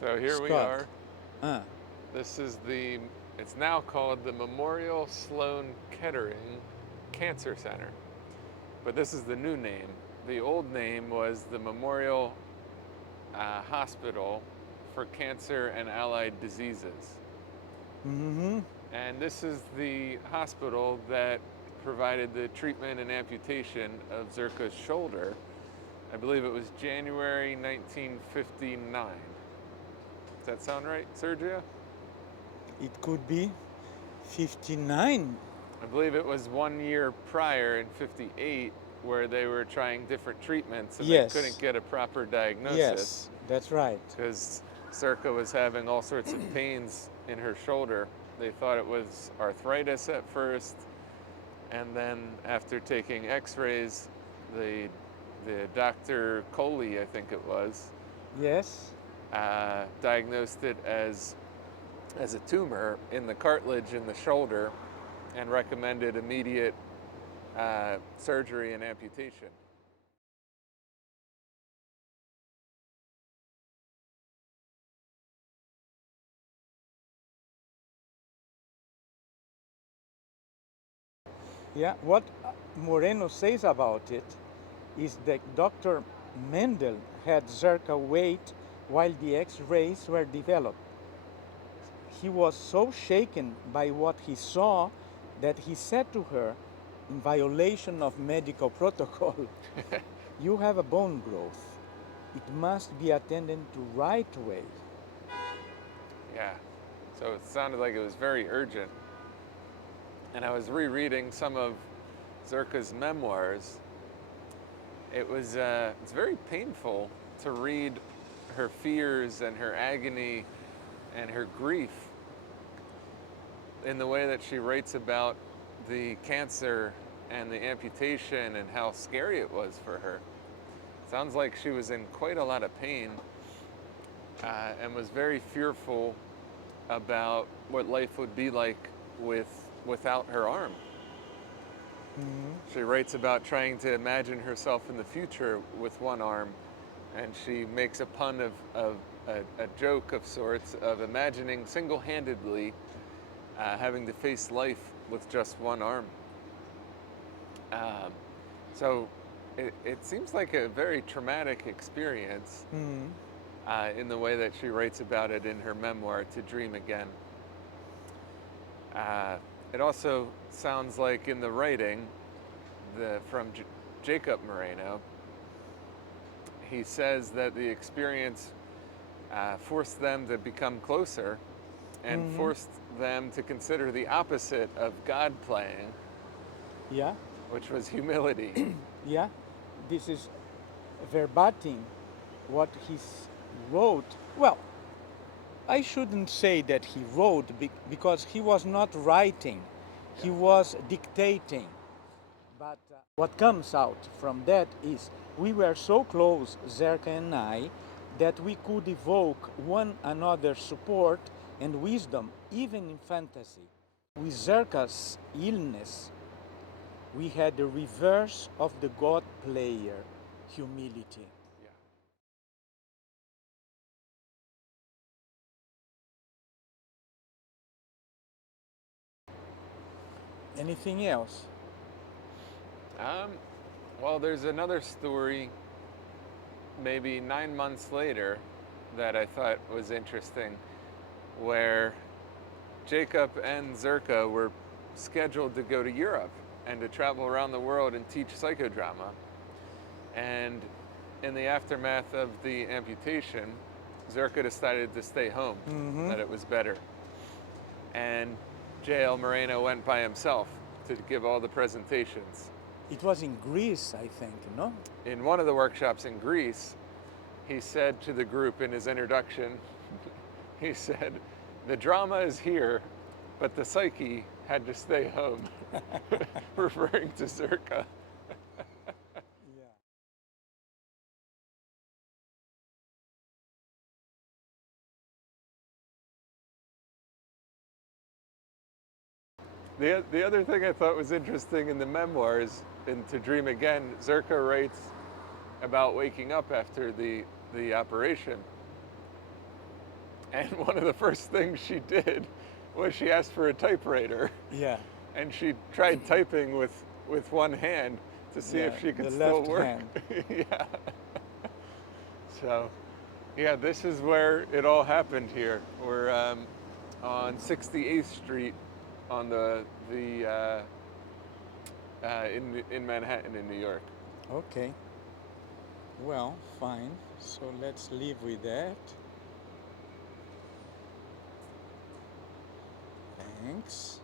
So here we Scott. are. Ah, This is it's now called the Memorial Sloan Kettering Cancer Center. But this is the new name. The old name was the Memorial Hospital for Cancer and Allied Diseases. mm-hmm. And this is the hospital that provided the treatment and amputation of Zerka's shoulder. I believe it was January 1959. Does that sound right, Sergio? It could be 59. I believe it was 1 year prior in 58 where they were trying different treatments and they couldn't Yes, get a proper diagnosis yes, that's right. because Zerka was having all sorts of pains in her shoulder. They thought it was arthritis at first, and then after taking x-rays, the, the Dr. Coley, I think it was, Yes, diagnosed it as a tumor in the cartilage in the shoulder and recommended immediate surgery and amputation. yeah. What Moreno says about it is that Dr. Mendel had Zerka wait while the x-rays were developed. He was so shaken by what he saw that he said to her, in violation of medical protocol, you have a bone growth. It must be attended to right away. Yeah, so it sounded like it was very urgent. And I was rereading some of Zerka's memoirs. It's very painful to read her fears and her agony and her grief in the way that she writes about the cancer and the amputation and how scary it was for her. Sounds like she was in quite a lot of pain and was very fearful about what life would be like without her arm. She writes about trying to imagine herself in the future with one arm, and she makes a pun of a joke of sorts of imagining single-handedly having to face life with just one arm. Um, so it seems like a very traumatic experience in the way that she writes about it in her memoir, To Dream Again. It also sounds like in the writing from Jacob Moreno, he says that the experience forced them to become closer and forced them to consider the opposite of God playing, Yeah, which was humility. yeah. This is verbatim what wrote. Well, I shouldn't say that he wrote because he was not writing, he was dictating. But what comes out from that is we were so close, Zerka and I, that we could evoke one another's support and wisdom even in fantasy. With Zerka's illness, we had the reverse of the Godplayer, humility. Yeah. Anything else? Um, well, there's another story, maybe 9 months later, that I thought was interesting, where Jacob and Zerka were scheduled to go to Europe and to travel around the world and teach psychodrama. And in the aftermath of the amputation, Zerka decided to stay home, that it was better. And J.L. Moreno went by himself to give all the presentations. It was in Greece, I think, no? In one of the workshops in Greece, he said to the group in his introduction, he said, the drama is here, but the psyche had to stay home, referring to Zerka. Yeah. The other thing I thought was interesting in the memoirs, in To Dream Again, Zerka writes about waking up after the operation. And one of the first things she did was she asked for a typewriter. Yeah. And she tried typing with one hand to see Yeah, if she could the still left work. hand. Yeah. So, yeah, this is where it all happened here. We're on 68th Street on in Manhattan in New York. Okay. Well, fine. So let's live with that. Thanks.